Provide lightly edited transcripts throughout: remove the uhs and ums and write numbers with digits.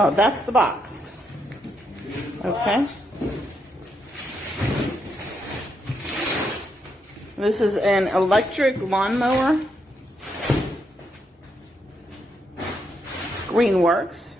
Oh, that's the box. Okay. This is an electric lawnmower. Greenworks.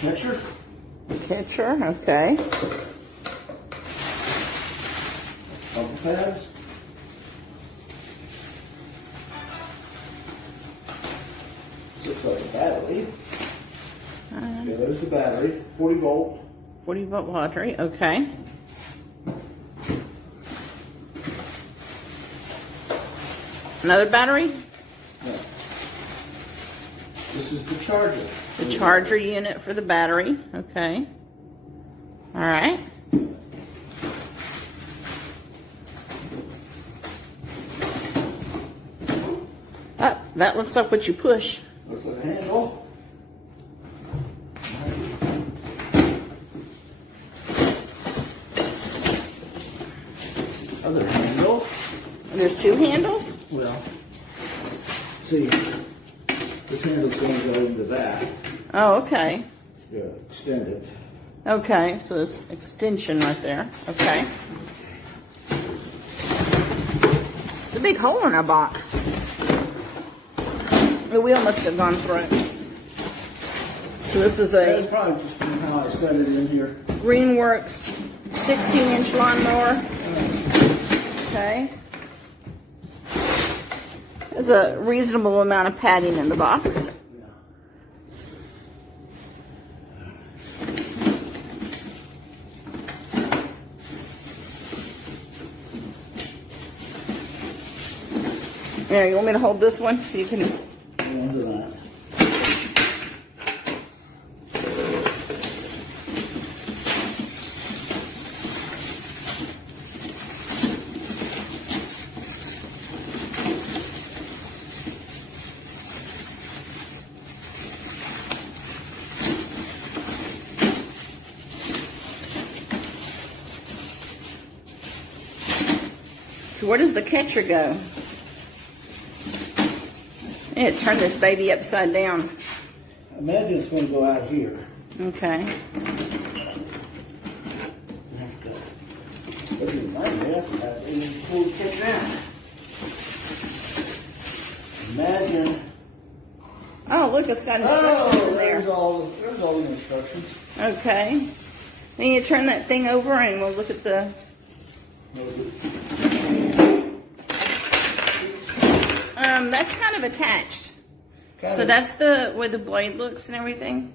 Catcher. Catcher, okay. Couple pads. Looks like a battery. Yeah, there's the battery. 40 volt. 40 volt battery, okay. Another battery? Yeah. This is the charger. The charger unit for the battery, okay. All right. Oh, that looks like what you push. Looks like a handle. Other handle. There's two handles? Well, see, this handle's going to go into that. Oh, okay. Yeah, extend it. Okay, so there's extension right there. Okay. It's a big hole in our box. The wheel must have gone through it. So this is That's a probably just from how I set it in here. Greenworks 16-inch lawnmower. Okay. There's a reasonable amount of padding in the box. There, you want me to hold this one so you can... Under that. So where does the catcher go? Yeah, turn this baby upside down. Imagine it's going to go out here. Okay. But you might have to have it pull the catcher out. Imagine. Oh, look, it's got instructions in there. There's all the instructions. Okay. Then you turn that thing over and we'll look at the... That's kind of attached. So that's the way the blade looks and everything.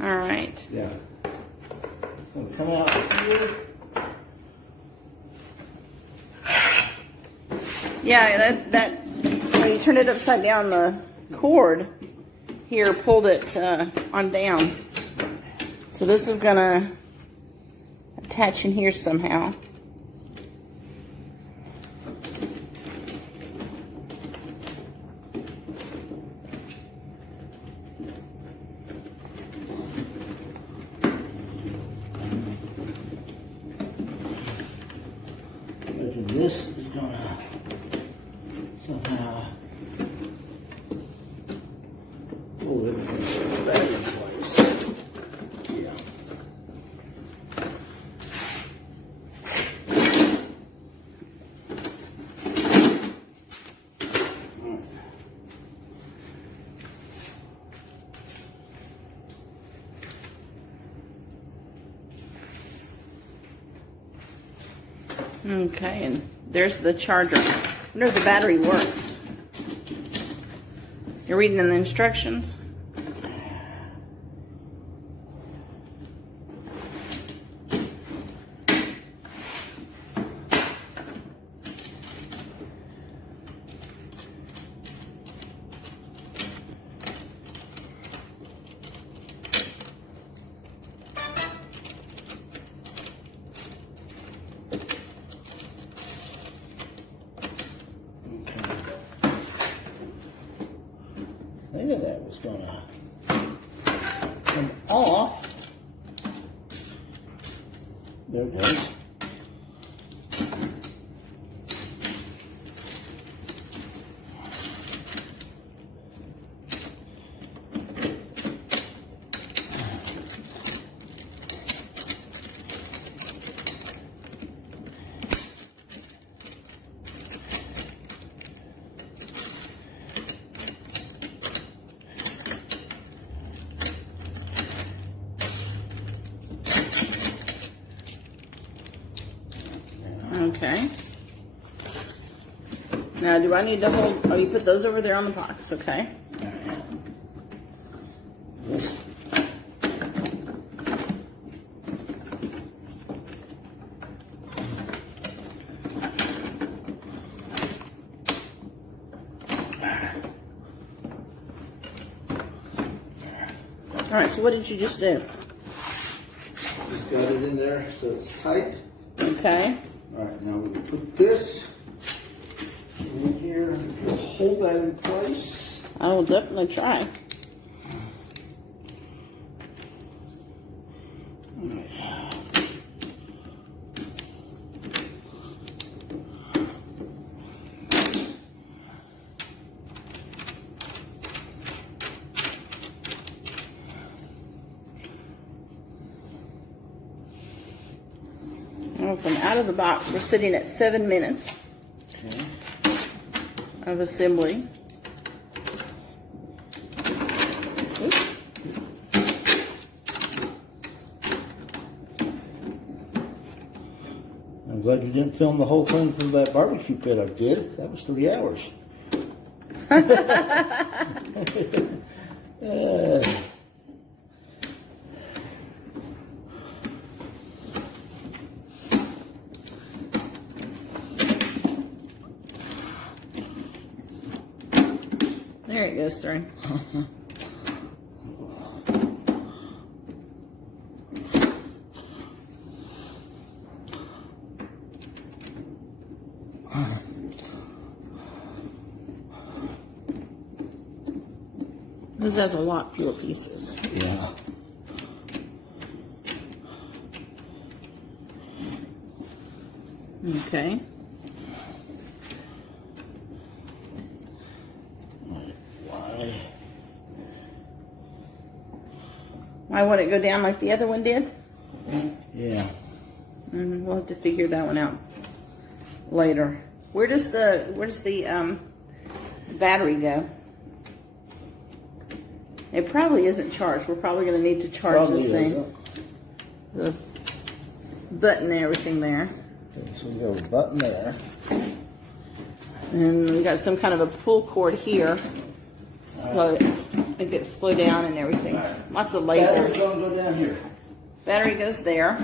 All right. Yeah. It's going to come out here. Yeah, that when you turn it upside down, the cord here pulled it on down. So this is gonna attach in here somehow. Imagine this is going to somehow pull everything back in place. Yeah. Okay, and there's the charger. I wonder if the battery works. You're reading in the instructions? gonna come off. There it goes. Okay. Now, do I need to hold? Oh, you put those over there on the box. Okay. All right. So, what did you just do? Just got it in there so it's tight. Okay. All right, now we put this in here and hold that in place. I will definitely try. Well, from out of the box, we're sitting at 7 minutes of assembly. Oops. I'm glad you didn't film the whole thing from that barbecue pit I did. That was 3 hours. There it goes through. This has a lot fewer pieces. Yeah. Okay. Why won't it go down like the other one did? Yeah. We'll have to figure that one out later. Where does the battery go? It probably isn't charged. We're probably going to need to charge Probably this thing. The button and everything there. Okay, so we got a button there. And we got some kind of a pull cord here. So it gets slow down and everything. Lots of Battery's labels. gonna go down here. Battery goes there.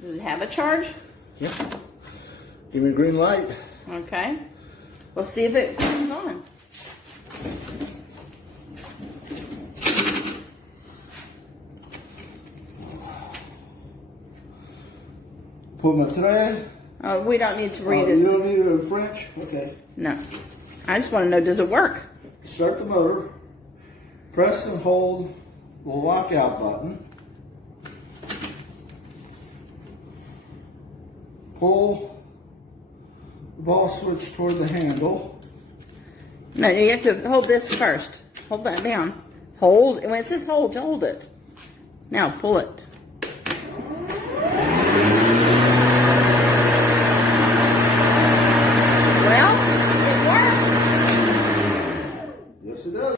Does it have a charge? Yeah. Give me a green light. Okay. We'll see if it comes on. Put my thread. We don't need to read You it. don't need it in French? Okay. No. I just want to know, does it work? Start the motor. Press and hold the lockout button. Pull the ball switch toward the handle. No, you have to hold this first. Hold that down. Hold. When it says hold, hold it. Now pull it. Well, it works. Yes, it does.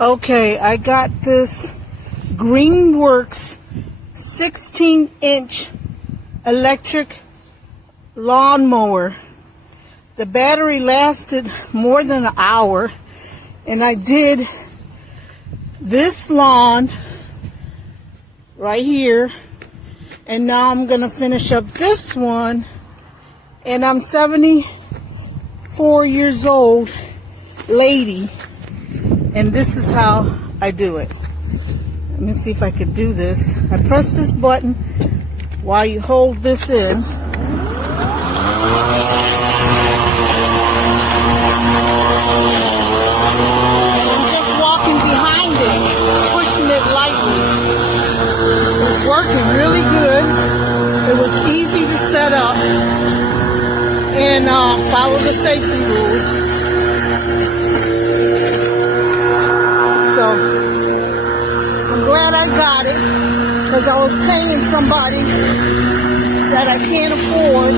Okay, I got this Greenworks 16-inch electric lawnmower. The battery lasted more than an hour, and I did this lawn right here, and now I'm gonna finish up this one, and I'm 74 years old lady, and this is how I do it. Let me see if I could do this. I press this button while you hold this in. I'm just walking behind it, pushing it lightly. It's working really good. It was easy to set up and follow the safety rules. So I'm glad I got it, because I was paying somebody that I can't afford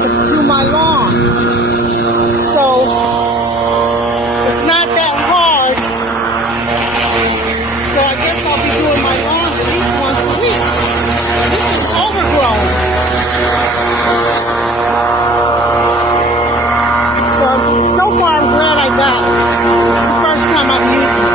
to do my lawn. So it's not that hard. So I guess I'll be doing my lawn at least once a week. This is overgrown. So far I'm glad I got it. It's the first time I'm using it.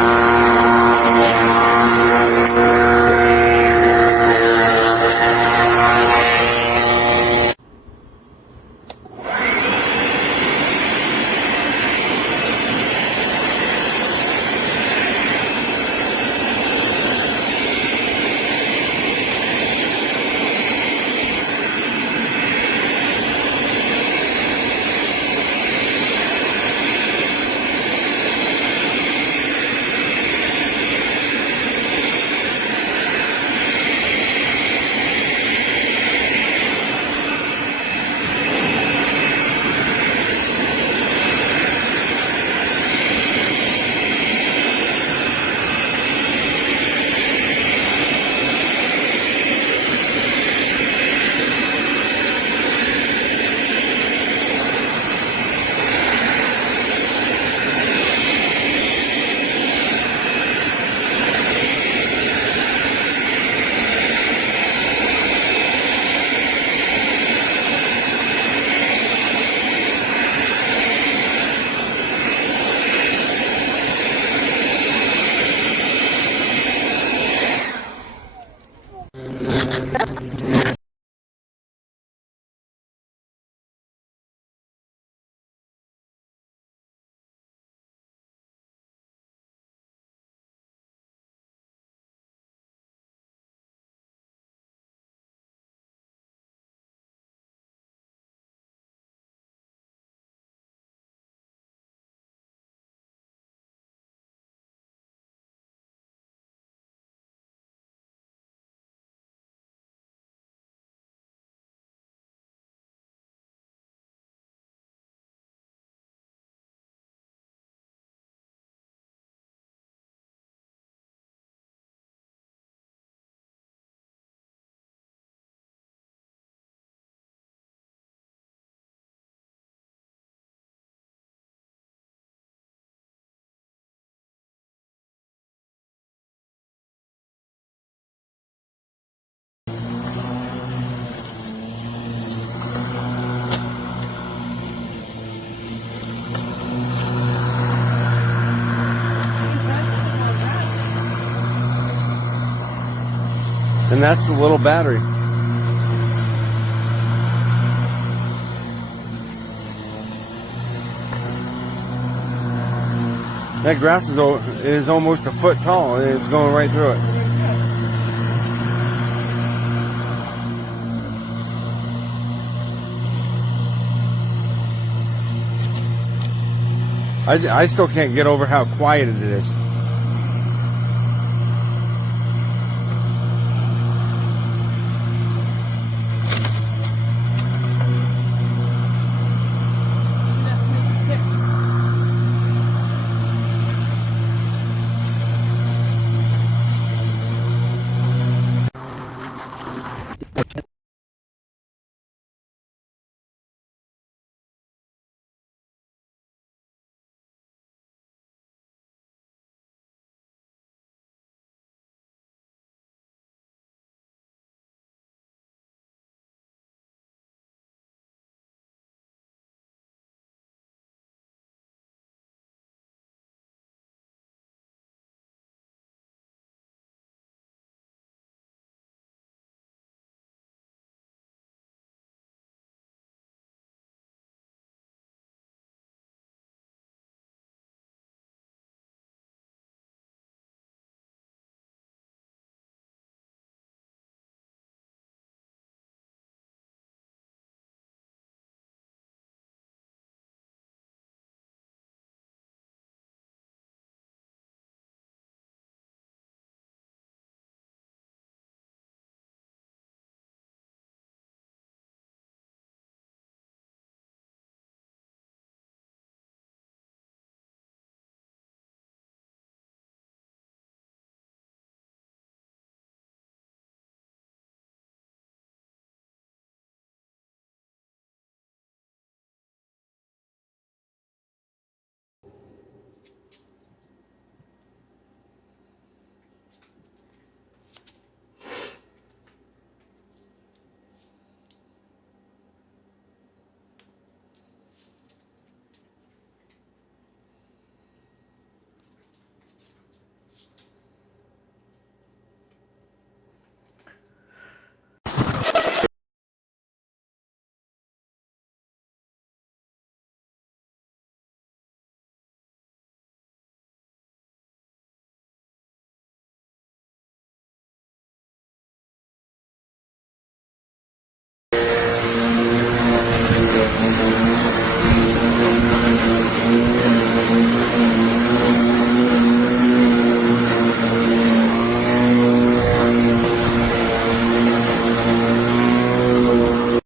And that's the little battery. That grass is almost a foot tall, and it's going right through it. I still can't get over how quiet it is.